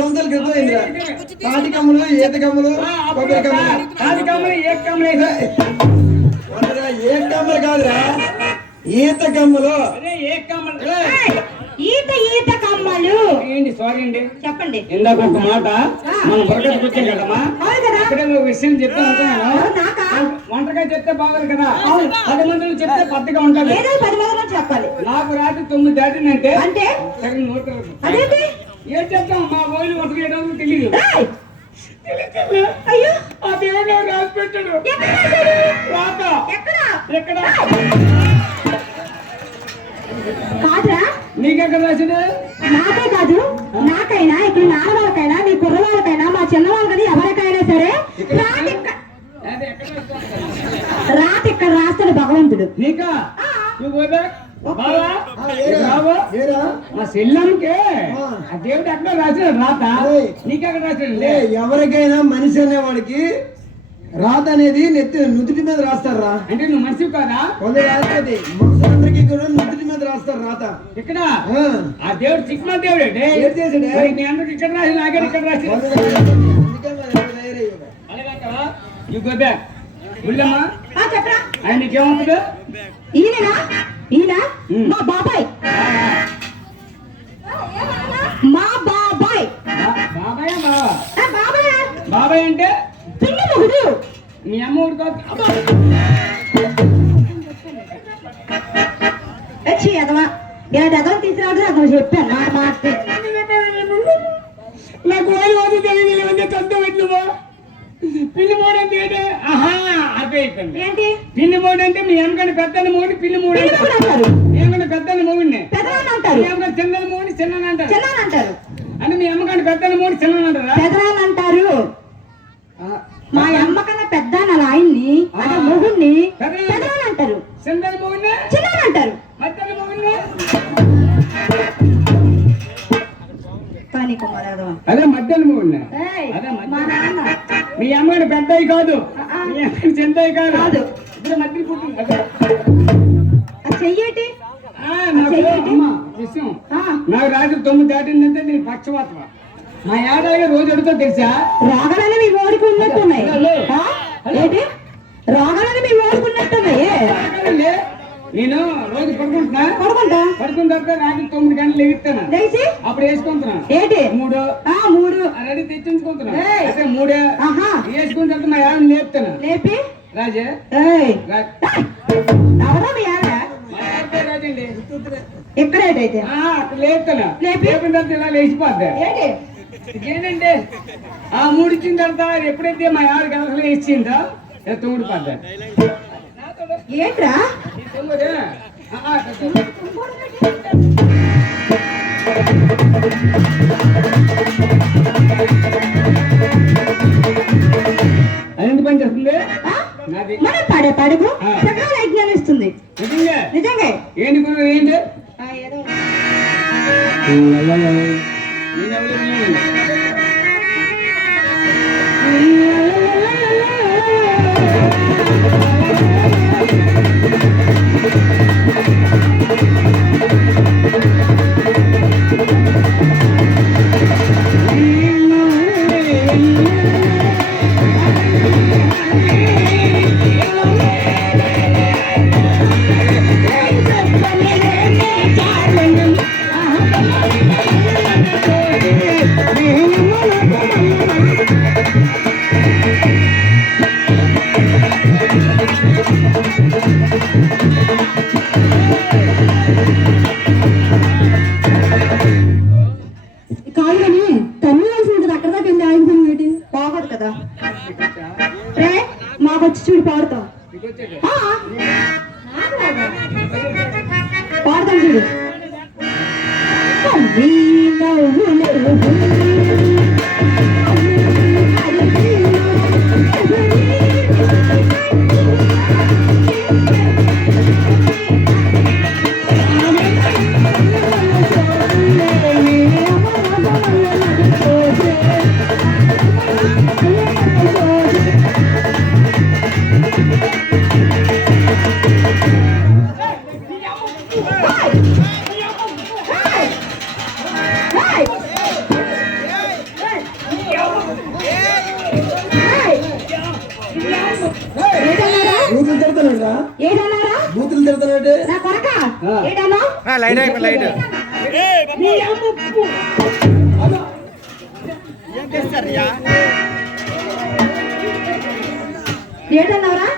సంవత్సరాల క్రితం అయిందిరా. తాటి కమ్మలు ఈత కమ్మలు కొబ్బరి కమ్మలు. తాటి కమ్మలు ఏ కమ్మలు ఏ కమ్మలు కాదురా. ఈత కమ్మలు. అదే ఏ కమ్మలు? ఏయ్, ఈత ఈత కమ్మలు. ఏంటి సారీ అండి? చెప్పండి. ఇందాక ఒక మాట మనం వచ్చాం కదమ్మా? అవును కదా. ఇక్కడే ఒక విషయం అనుకున్నాను నాకా? వంటగా చెప్తే బాగోదు కదా. పది మందిని చెప్తే పద్ధతిగా ఉంటది. పది చెప్పాలి. నాకు రాత్రి తొమ్మిది దాటిందంటే అంటే? సగం నోట్ అదేంటి? ఏం చెప్తాం మా ఊళ్ళు వసకేయడం తెలియదు. అయ్యో! ఆ దేవుడు రాసి పెట్టాడు? రాత. ఎక్కడ? కాదురా. నీకెక్కడ రాసాడు నాకే కాదు. నాకైనా ఇక్కడ నాన్న వాళ్ళకైనా మీ కుర్ర వాళ్ళకైనా మా చిన్న వాళ్ళకైనా ఎవరికైనా సరే రాత ఇక్కడ రాస్తాడు భగవంతుడు. నీకా? నువ్వు ఆ, మా దేవుడు ఎక్కడ రాశాడు రాత. నీకెక్కడ రాశాడు ఏ, ఎవరికైనా మనిషి అనేవాడికి రాత అనేది నెత్తి నుదుటి మీద రాస్తారా అంటే నువ్వు మనిషి కాదా రాస్తుంది మనుషులందరికీ కూడా నుదుటి మీద రాస్తారు రాత ఇక్కడ ఆ, దేవుడు చిక్మ దేవుడు అంటే ఏం చేశాడే? మరి నీ అందరికి ఇక్కడ రాసి నాకే ఇక్కడ రాసి యు గో బ్యాక్ బుల్లమ్మ ఆ, చెప్పరా ఆయన నీకేమవుతుంది ఈయననా ఈయన. మా బాబాయ్. మా బాబాయ్. బాబాయ్ బాబాయ్? అంటే? పిన్ని మొగుడు. మీ అమ్మ ఊరు కాదు వచ్చి ఎదవా ఇలా ఎదవ తీసుకురావడం అతను చెప్పాను నా మాట నాకు ఓడి ఓడి తెలియదు అంటే చంత పెట్టువా పిల్లి మోడు అంటే ఏంటి ఆహా అదే అయిపోయింది. ఏంటి? పిల్లి మోడు అంటే మీ అమ్మగారి పెద్దని మోడి పిల్లి మోడు అంటారు. ఏమన్నా పెద్దని మోడిని. అంటారు. చిన్నది మోడి చిన్న అంటారు. చిన్నాన్న అంటారు. అంటే మీ అమ్మగారి పెద్దని మోడి చిన్న అంటారా? అంటారు. మా అమ్మ కన్నా పెద్ద ఆయన్ని అదే. పెదనాన్న అంటారు. చిన్నది మోడిని? చిన్నాన్న అంటారు. మధ్యని మోడిని? అదే మధ్యని మోడిని. ఏయ్, అదే మధ్య- మా నాన్న. మీ అమ్మగారి పెద్దవి కాదు. కాదు. ఇప్పుడు పుట్టింది చెయ్యేటి? ఆ, నాకు విషయం. రాత్రి తొమ్మిది దాటిందంటే నేను పక్షవాతమా మా యాదయ్య రోజు అడుగుతా తెలుసా? రోగాలన్నీ మీ ఓడికి ఉన్నట్టున్నాయి? ఏంటి? రోగాలన్నీ మీ ఓడికి ఉన్నట్టున్నాయి. నేను రోజు పడుకుంటున్నా. పడుకుంటా? పడుకున్న తర్వాత రాత్రి తొమ్మిది గంటలు ఎగుతాను అప్పుడు వేసుకుంటున్నా. ఏంటి? మూడు. ఆ మూడు. రెడీ తెచ్చుకుంటున్నా. అయితే మూడే. ఆహా. వేసుకున్న తర్వాత మా యాదని లేపుతాను లేపి. రాజే. ఎవరో మీ యాదయ్య రాజండి. ఇక్కడ ఏంటైతే ఆ, అక్కడ లేపుతాను లేపి? లేపిన తర్వాత ఇలా లేచిపోద్ది. ఏంటి? ఇదేనండి. ఆ మూడు ఇచ్చిన తర్వాత ఎప్పుడైతే మా ఆవిడకి అసలు ఇచ్చిందో తొమ్మిది పడ్డా ఏంట్రా? తొమ్మిది ఆ, ఆ, తొమ్మిది. అది ఎందుకు పని చేస్తుంది? మనం పాడే పాడుకు. సకాల యజ్ఞాలు ఇస్తుంది. నిజంగా? నిజంగా. ఏంటి గురువు ఏంటి? ఏదో. కదా? రే మాకు వచ్చి చూడు పాడుతాం. మీకు పాడతాం చూడు. అన్నీ తిడతానంట ఏడన్నారా బూతులు తిడతానంటే నా కొరక? ఆ. ఏడన్నా లైట్ అయిపోయి లైట్ నీ అమ్మ పు. ఏడన్నారా